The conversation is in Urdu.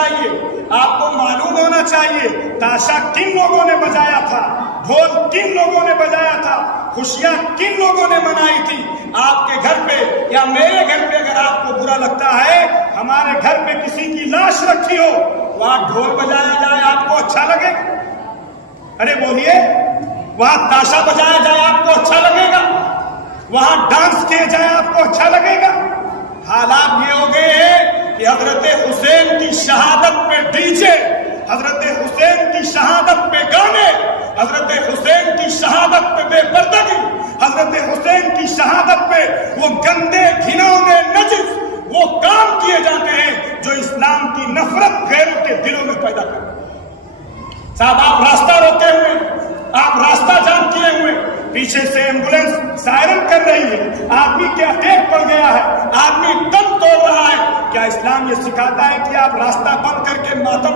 چاہیے، آپ کو معلوم ہونا چاہیے تاشا کن لوگوں نے بجایا تھا، ڈھول کن لوگوں نے بجایا تھا، خوشیاں کن لوگوں نے منائی تھی۔ آپ کے گھر پہ یا میرے گھر پہ اگر آپ کو برا لگتا ہے، ہمارے گھر پہ کسی کی لاش رکھی ہو، وہاں ڈھول بجایا جائے آپ کو اچھا لگے؟ ارے بولیے، وہاں تاشا بجایا جائے آپ کو اچھا لگے گا؟ وہاں ڈانس کیا جائے آپ کو اچھا لگے گا؟ حالات یہ ہو گئے ہیں کہ حضرت حسین کی شہادت پہ ڈی جے، حضرت حسین کی شہادت پہ گانے، حضرت حسین کی شہادت پہ بے پردگی، حضرت حسین کی شہادت پہ وہ گندے گھنونے نجس وہ کام کیے جاتے ہیں جو اسلام کی نفرت غیروں کے دلوں میں پیدا کرتے ہیں۔ صاحب آپ راستہ روکے ہوئے، آپ راستہ جام کیے ہوئے، پیچھے سے ایمبولینس سائرن کر رہی ہے، آدمی کے اٹیک پڑ گیا ہے، آدمی دم توڑ رہا ہے، کیا اسلام یہ سکھاتا ہے کہ آپ راستہ بند کر کے ماتم